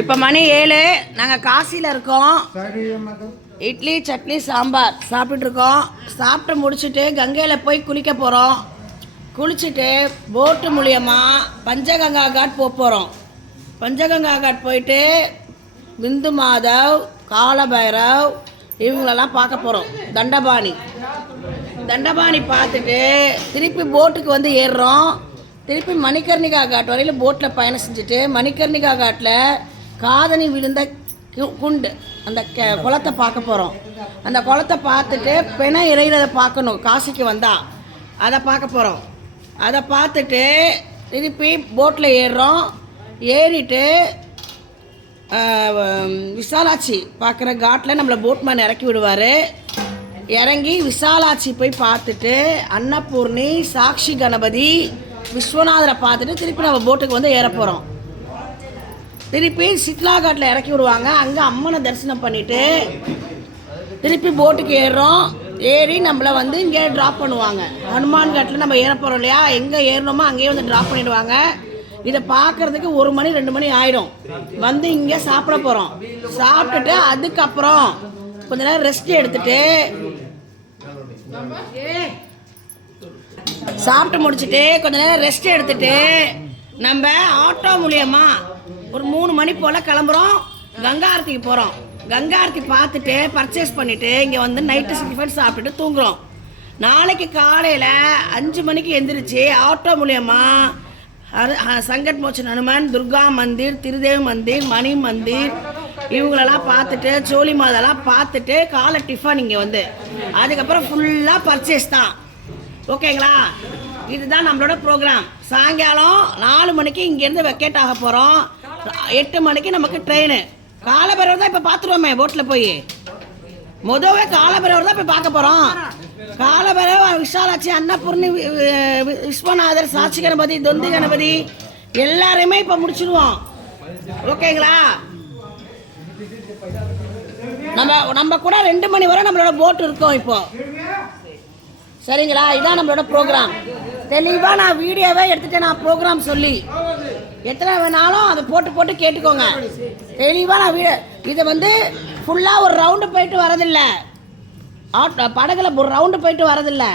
இப்போ மணி 7. நாங்கள் காசியில் இருக்கோம். இட்லி சட்னி சாம்பார் சாப்பிட்டுருக்கோம். சாப்பிட்டு முடிச்சுட்டு கங்கையில் போய் குளிக்க போகிறோம். குளிச்சுட்டு போட்டு மூலியமாக பஞ்சகங்கா காட் போகிறோம். பஞ்சகங்கா காட் போயிட்டு பிந்து மாதவ், காலபைரவ் இவங்களெல்லாம் பார்க்க போகிறோம். தண்டபாணி பார்த்துட்டு திருப்பி போட்டுக்கு வந்து ஏறுறோம். திருப்பி மணிகர்ணிகா காட் வரையில் போட்டில் பயணம் செஞ்சுட்டு மணிகர்ணிகா காட்டில் காதணி விழுந்த குண்டு அந்த குளத்தை பார்க்க போகிறோம். அந்த குளத்தை பார்த்துட்டு பிணை இறையிறதை பார்க்கணும். காசிக்கு வந்தால் அதை பார்க்க போகிறோம். அதை பார்த்துட்டு திருப்பி போட்டில் ஏறுறோம். ஏறிட்டு விசாலாட்சி பார்க்குற காட்டில் நம்மளை போட்மேன் இறக்கி விடுவார். இறங்கி விசாலாட்சி போய் பார்த்துட்டு அன்னபூர்ணி, சாக்ஷி கணபதி, விஸ்வநாதரை பார்த்துட்டு திருப்பி நம்ம போட்டுக்கு வந்து ஏற போகிறோம். திருப்பி சித்லா காட்டில் இறக்கி விடுவாங்க. அங்கே அம்மனை தரிசனம் பண்ணிவிட்டு திருப்பி போட்டுக்கு ஏறுறோம். ஏறி நம்மளை வந்து இங்கே ட்ராப் பண்ணுவாங்க. ஹனுமான் காட்டில் நம்ம ஏற போகிறோம் இல்லையா, எங்கே ஏறணுமோ அங்கேயே வந்து ட்ராப் பண்ணிவிடுவாங்க. இதை பார்க்குறதுக்கு 1 மணி 2 மணி ஆகிடும். வந்து இங்கே சாப்பிட போகிறோம். சாப்பிட்டுட்டு அதுக்கப்புறம் கொஞ்ச நேரம் ரெஸ்ட் எடுத்துட்டு சாப்பிட்டு முடிச்சுட்டு கொஞ்ச நேரம் ரெஸ்ட் எடுத்துட்டு நம்ம ஆட்டோ மூலியமா ஒரு 3 மணி போல் கிளம்புறோம். கங்கா ஆரத்திக்கு போகிறோம். கங்கா ஆரத்தி பார்த்துட்டு பர்ச்சேஸ் பண்ணிவிட்டு இங்கே வந்து நைட்டு டிஃபன் சாப்பிட்டுட்டு தூங்குறோம். நாளைக்கு காலையில் 5 மணிக்கு எந்திரிச்சு ஆட்டோ மூலியமா சங்கட் மோச்சன் ஹனுமான், துர்கா மந்திர், திருதேவ் மந்திர், மணி மந்திர் இவங்களெல்லாம் பார்த்துட்டு சோழி மாதெல்லாம் பார்த்துட்டு காலை டிஃபன் இங்கே வந்து அதுக்கப்புறம் ஃபுல்லாக பர்ச்சேஸ் தான். ஓகேங்களா? இதுதான் நம்மளோட ப்ரோக்ராம். சாயங்காலம் 4 மணிக்கு இங்கேருந்து வெக்கேட் ஆக போகிறோம். 8 மணிக்கு நமக்கு ட்ரெயின். காலபைரவர் தான் இப்போ பார்த்துருவோமே போட்டில் போய். முதவே காலபைரவர் தான் போய் பார்க்க போகிறோம். காலபைரவர், விசாலாட்சி, அன்னபூர்ணி, விஸ்வநாதர், சாட்சி கணபதி, தொந்தி கணபதி எல்லாரையுமே இப்போ முடிச்சிடுவோம். ஓகேங்களா? நம்ம கூட 2 மணி வரை நம்மளோட போட் இருக்கோம் இப்போ. சரிங்களா? இதான் நம்மளோட ப்ரோக்ராம். தெளிவாக நான் வீடியோவே எடுத்துகிட்டேன். நான் ப்ரோக்ராம் சொல்லி எத்தனை வேணாலும் அதை போட்டு கேட்டுக்கோங்க. தெளிவாக நான் இதை வந்து ஃபுல்லாக ஒரு ரவுண்டு போயிட்டு வரதில்லை. படகுல ஒரு ரவுண்டு போயிட்டு வரதில்லை.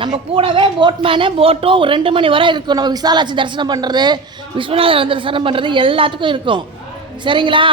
நம்ம கூடவே போட்மேனு போட்டும் ஒரு 2 மணி வரை இருக்கும். நம்ம விசாலாட்சி தரிசனம் பண்ணுறது, விஸ்வநாதர் தரிசனம் பண்ணுறது எல்லாத்துக்கும் இருக்கும். சரிங்களா?